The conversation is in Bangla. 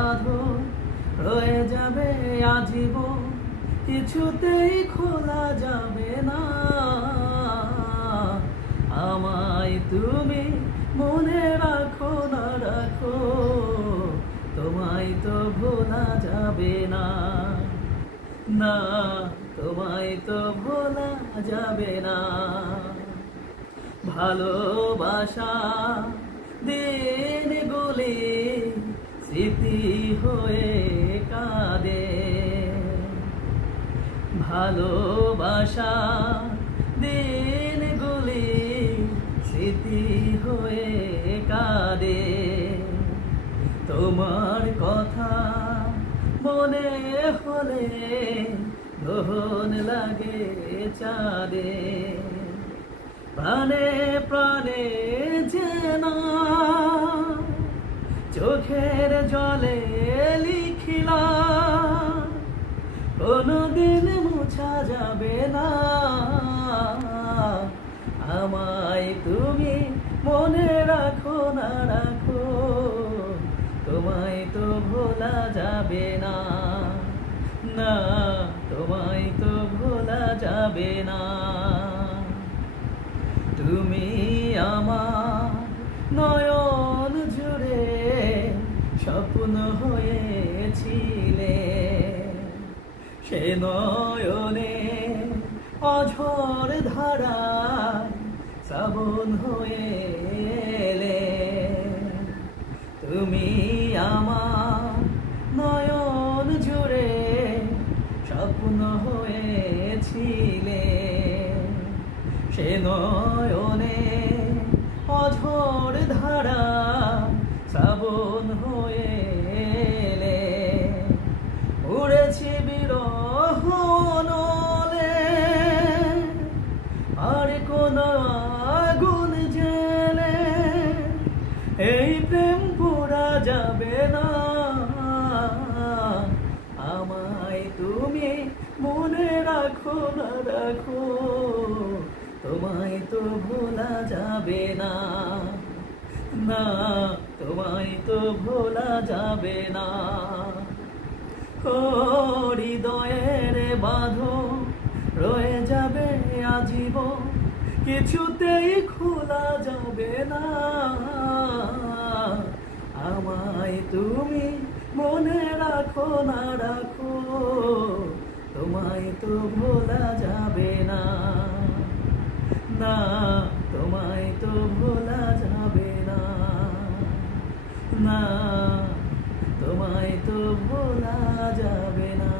বাঁধন রয়ে যাবে আজীবন, কিছুতেই খোলা যাবে না। আমায় তুমি মনে রাখো না রাখো, তোমায় তো ভোলা যাবে না। না, তোমায় তো ভোলা যাবে না। ভালোবাসা দিনগুলি স্মৃতি হয়ে কাঁদে, ভালোবাসা দিনগুলি স্মৃতি হয়ে কাঁদে। তোমার কথা মনে হলে গ্রহণ লাগে চাঁদে, প্রাণে প্রাণে যেন চোখের জলে লিখিলাম, কোনদিন মুছা যাবে না। আমায় তুমি মনে রাখো না রাখো, তোমায় তো ভোলা যাবে না। না, তোমায় তো ভোলা যাবে না। তুমি আমার নয়ন জুড়ে স্বপ্ন হয়েছিলে, সে নয়নে অঝর ধারায় শ্রাবণ হয়ে এলে। তুমি আমার নয়ন জুড়ে স্বপ্ন হয়েছিলে, সে নয়নে অঝর ধারা শ্রাবণ হয়ে এলে। উড়েছি বিরহ নলে, আর কোন আগুন জেলে এই প্রেম পোড়া যাবে না। আমায় তুমি মনে রাখো না রাখো, তোমায় তো ভোলা যাবে না। না, তোমায় তো ভোলা যাবে না। হৃদয়ের বাঁধন রয়ে যাবে আজীবন, কিছুতেই খোলা যাবে না। আমায় তুমি মনে রাখো না রাখো, তোমায় তো ভোলা যাবে না। না, তোমায় তো ভোলা যাবে না। না, তোমায় তো ভোলা যাবে না।